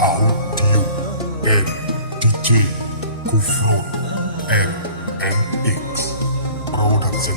Audio and DJ Kufron MNX Production.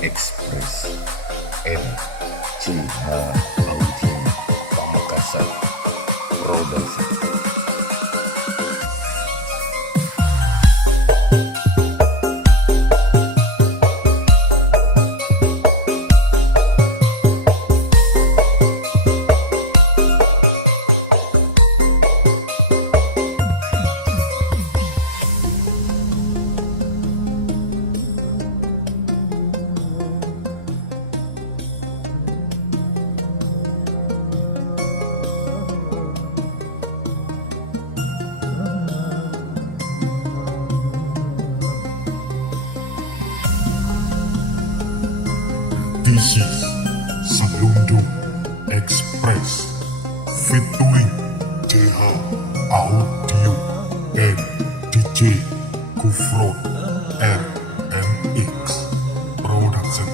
Express MCH Audio Pamekasan Production. This is Selundup Express featuring CH Audio and DJ Kufron MNX Production.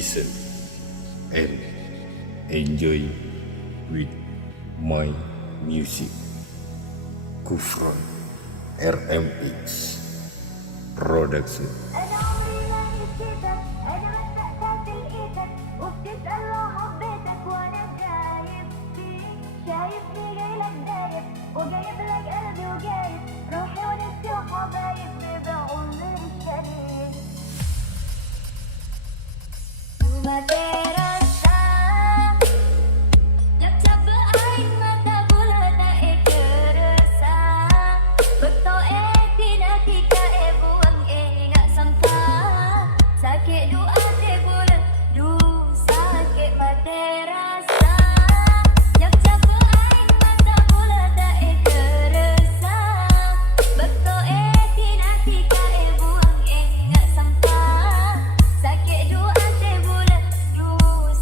listen and enjoy with my music. Kufron RMX Production. أنا عمري ما نسيتك، أنا مستقتل إيدك وبتسأل لو حبيتك وأنا جايب فيك، شايفني جايلك دايب وجايب لك قلبي وجايب روحي ونفسي وحبايبي بعمر الشريك. Cuma terasa Lấp chắp với anh mà ta bulan na terasa Betul ketika buang nggak sempat sakit doa bulan du sakit mati rasa Lấp chắp với anh mà ta bulan na terasa Betul ketika buang nggak sempat sakit doa bulan du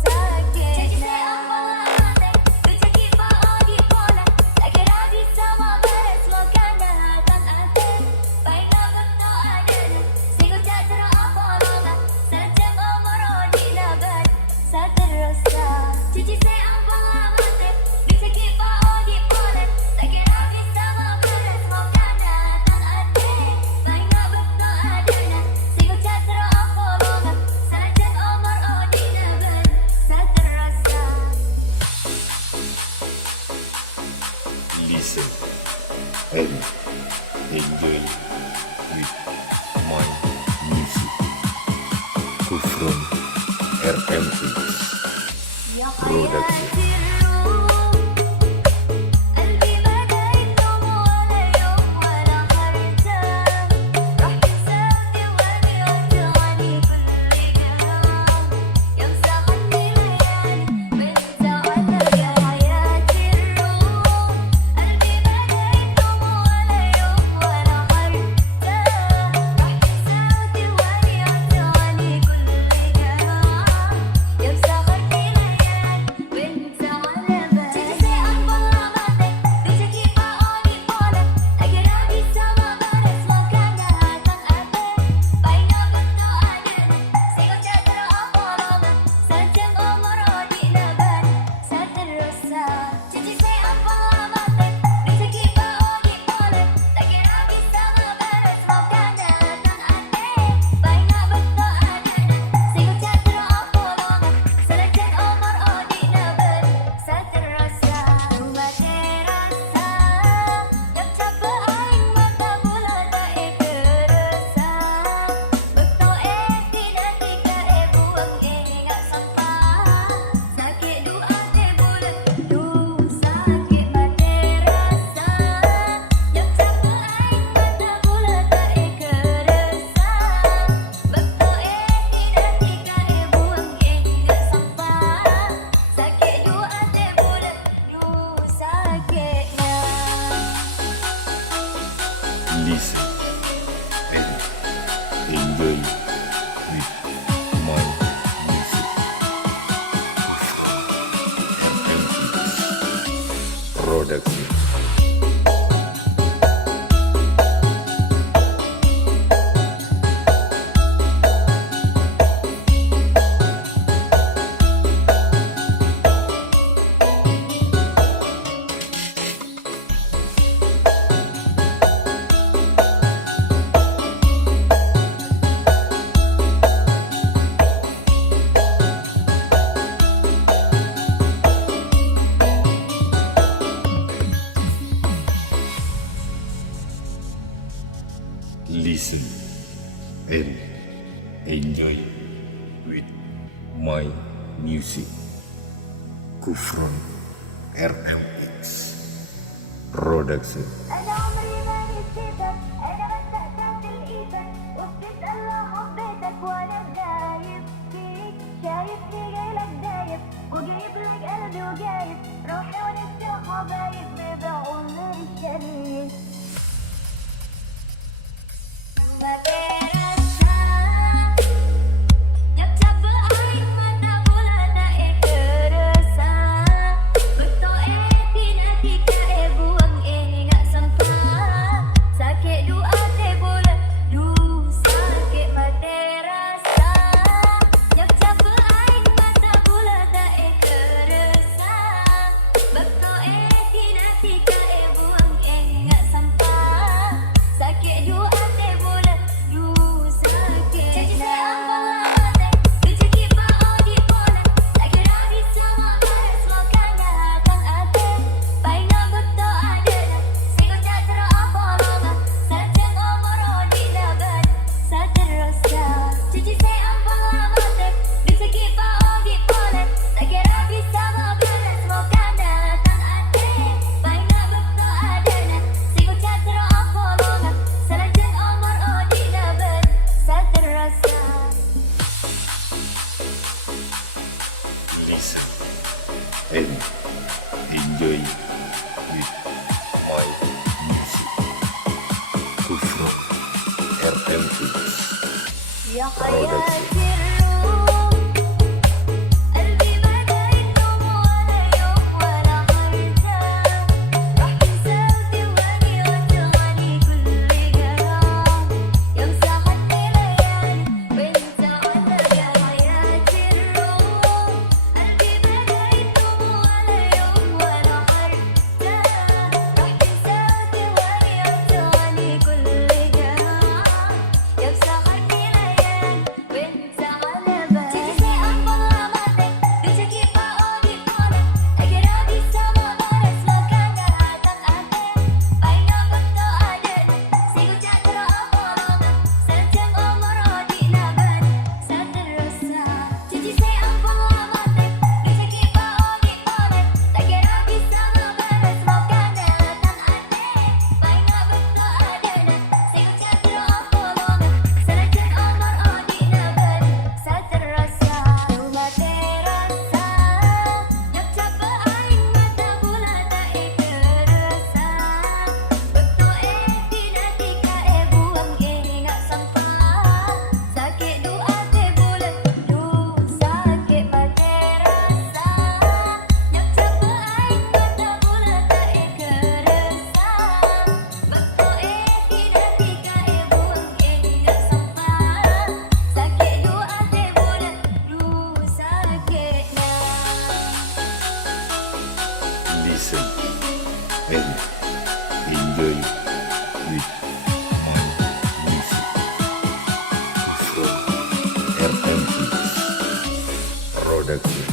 sakit Jadi saya amat Rezeki bawah di bola Tak kira bisa membalas makanan hati Baiklah betul adanya Sehingga tak terapolongan Saja memerah di laban Saya terasa Cici saya amat Rezeki bawah di bola Tak kira bisa membalas makanan hati Baiklah betul adanya Sehingga tak terapolongan Saja memerah di laban Saya terasa Listen and enjoy with my music. Kufron RMX يا Production. حياتي الروح قلبي بدا يدوم ولا يوم ولا هرتاح راح تسافر واني وتغني كل جرام يمسح عني ليالي من زعلك يا حياتي الروح قلبي بدا يدوم ولا يوم ولا هرتاح راح تسافر واني وتغني كل جرام يمسح عني ليالي وانت على بالي تجي أكبر عملك رجلي بعوني بولك أجرى بسما بارس مكانها تنقبل بينا بنو أجرنا سيو جدر أقولنا سنجم أمروني لبن ساتر رسا تجي أكبر عملك رجلي بعوني بولك أجرى بسما بارس مكانها تنقبل بينا بنو أجرنا سيو جدر أقولنا سنجم أمروني لبن ساتر رسا cuma terasa yang capek aing mata bulan tak terasa betul tidak buang nggak sempat sakit doa bulan du sakit mati rasa yang capek aing mata bulan tak terasa betul tidak buang nggak sempat sakit doa bulan du sakitnya Listen and enjoy with my music. RMX Production. Listen and enjoy with my music. Kufron RMX Production. أنا عمري ما نسيتك أنا مستقتل إيدك وبتسأل لو حبيتك وأنا جايب فيك شايفني جايلك دايب وجايب لك قلبي وجايب روحي ونفسي وحبايبي بعمر الشريك Cuma terasa yang capek aing mata bulan tak terasa betul tidak buang nggak sempat sakit listen and enjoy with my music. Kufron RMX يا حياتي الروح قلبي بدا يدوم ولا يوم ولا حرتاح راح تساوي واني وتغني كل جرام يمسح الليالي وانت على يا حياتي الروح قلبي بدا يدوم ولا يوم ولا حرتاح راح تساوي واني وتغني كل جرام يمسح الليالي وانت على بالي تيجي زي أنبض رمادك رجلي فوقي فوقك أجرادي سما غرس مكانها تنقطع أين كنت أدرك سيوجد رأفضك سنتم أمراضي نبات سترسى تيجي زي أنبض رمادك رجلي فوقي فوقك أجرادي سما غرس مكانها تنقطع أين كنت أدرك سيوجد رأفضك سنتم أمراضي نبات سترسى وما ترسى يكتب بعين متى bulan tak terasa betul nanti kau buang ingat sampai sakit doa bulan du sakit pada rasa yektab بعين mata bulan tak terasa betul nanti kau buang ingat sampai sakit doa bulan du sakitnya. listen and enjoy with my music. Kufron RMX Production.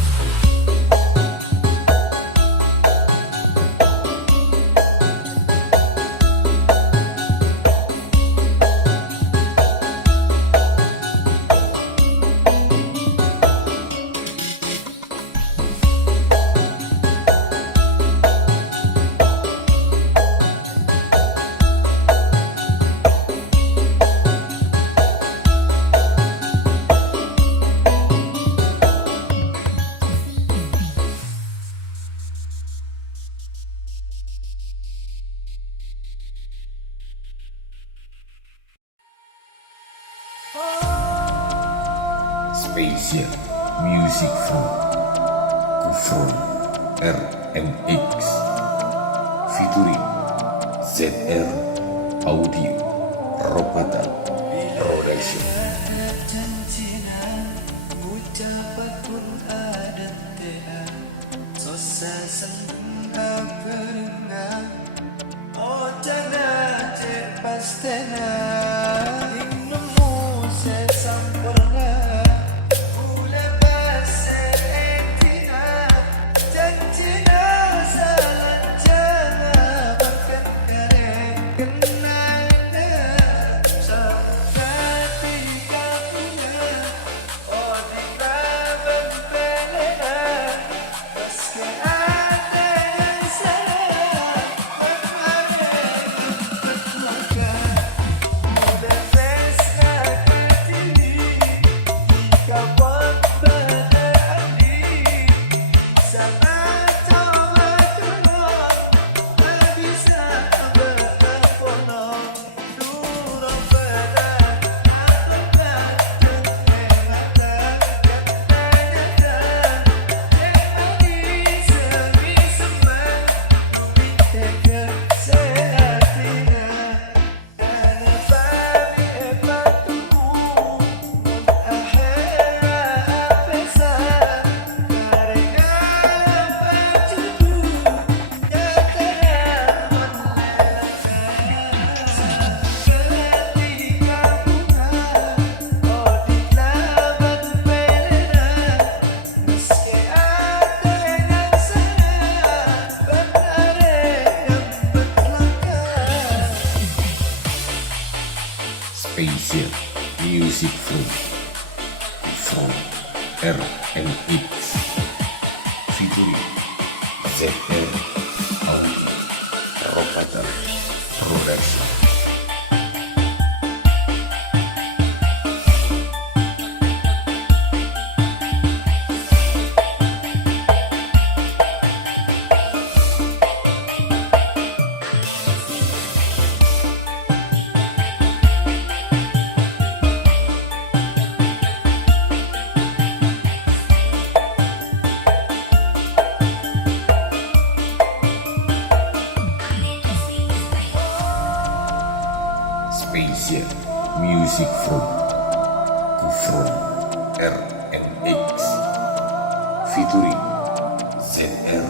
Special music from Kufron RMX featuring ZR Audio Ropetan Production. Special music from RMX featuring ZR Audio Ropetan Production. X featuring ZR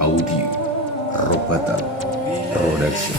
Audio Robatal Production.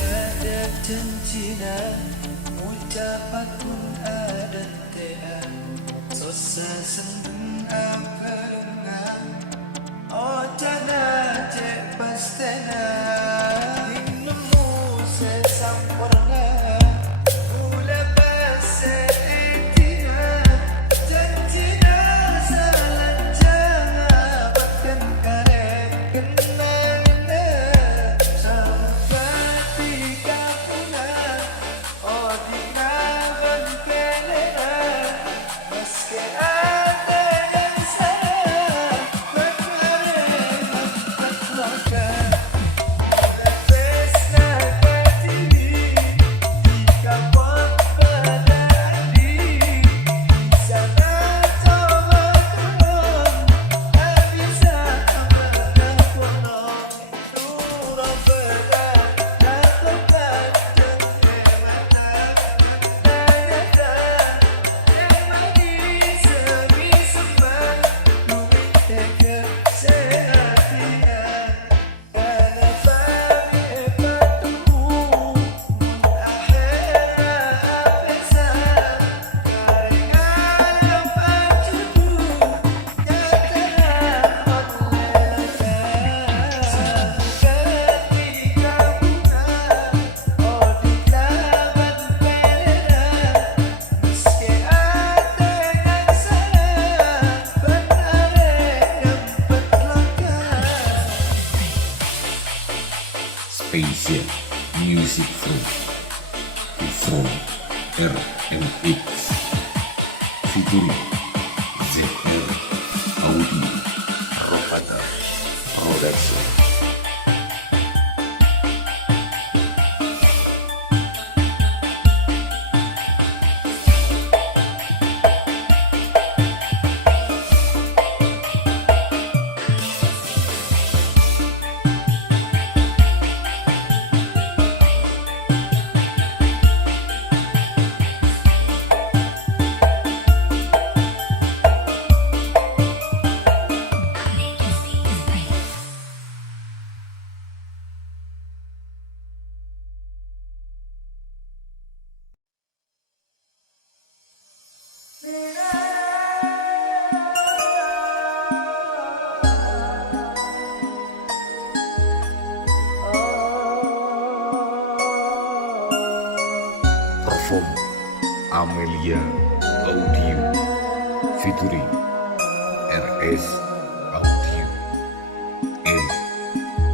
Special music from RMX featuring ZR Audio Robatal Production. Perform Amelia Audio featuring RS Audio and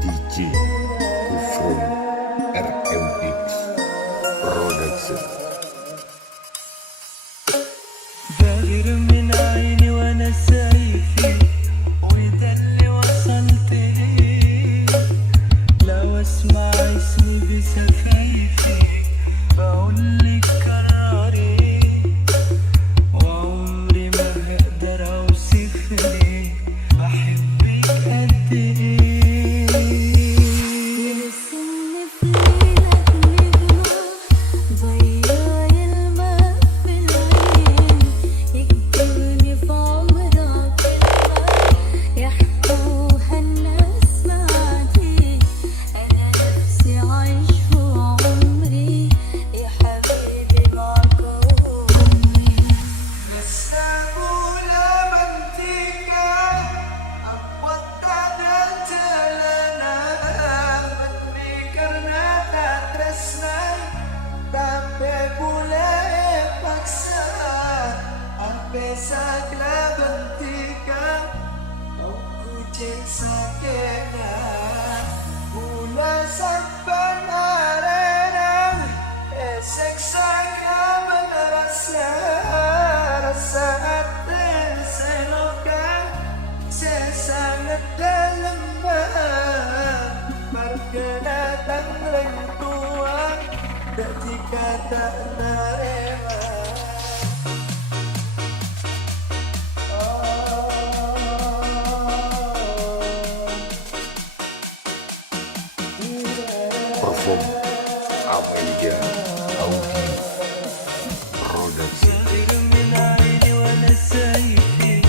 DJ Kufron RMX Production. داير من عيني وانا سايفي وده اللي وصلت ليه لو اسمع اسمي بسفيفي بقولك كرري وعمري ما هقدر اوصف ليه بحبك قد ايه ورسمني في ليلك نجمة ضياي الماء في العين يكتبني في عمرها كلمة يحكوها الناس معدي أنا نفسي عايش في عمري يا حبيبي معك عمري Nessagula mantika Apat ada jalanan Mandi karena tak tresna Tapi boleh paksa Ape sagla bentika Aku cek sakena Mula sakban arena Esek saka menerasa Rasa hati seloka Sesangat dalam Perkenatan rentuan Ketika tak nerima Perform Amelia Audio Production. داير من عيني وانا سايفي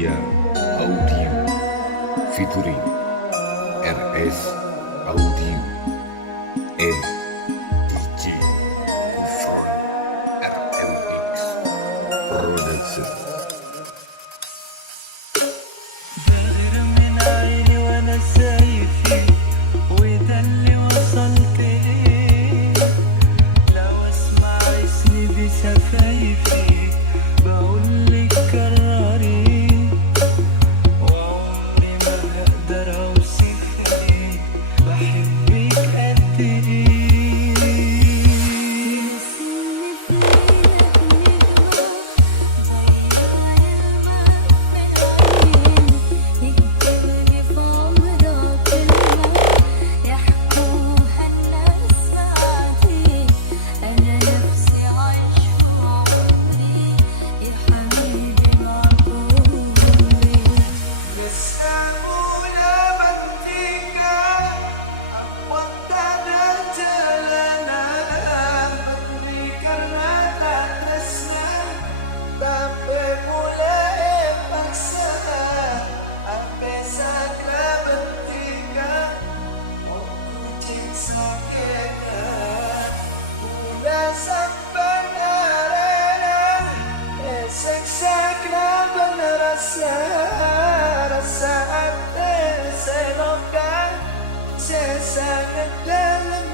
Amelia Audio featuring RS Audio and DJ Kufron RMX Production. داغر من عيني وانا سايفي وده اللي وصلت ليه لو اسمع اسمي بشفايفي بقولك كرري وعمري ما هقدر اوصفلك بحبك قد ايه نسيني في ليلة نجمة ضيع الماء من عين يكتبني في عمرك كلمة يحكوها الناس بعدين أنا نفسي عايش عمري يا حبيبي معقولي Nessuna mattina appuntata celana Bernikarnata tresna Tapi mulai paksa Ampe sakra bertiga Waktu ciksa kena Udah sampai narenan Esek sakra benerasa Rasa ate senokan Sesangat dalam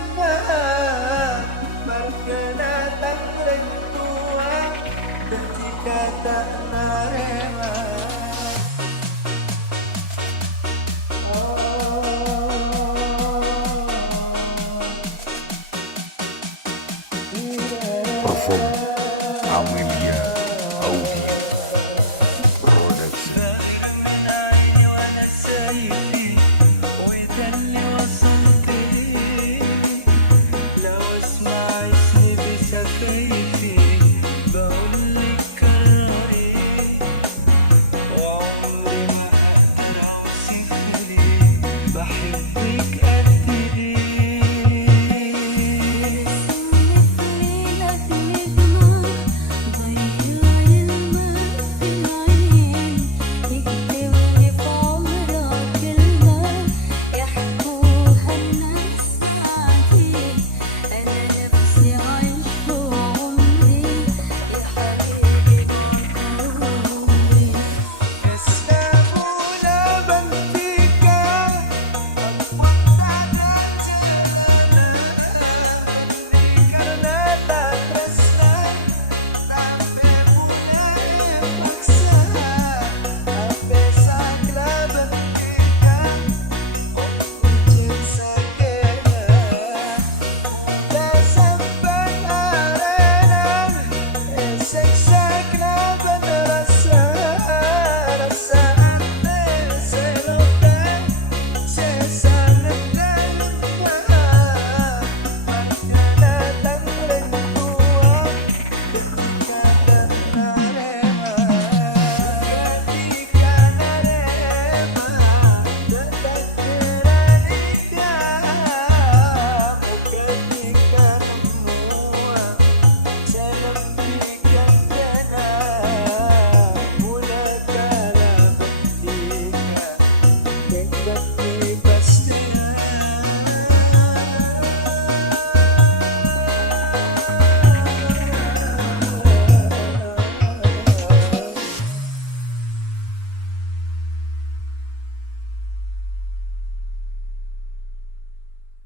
Perkenatan rentuan Ketika tak narema Perform Amelia Audio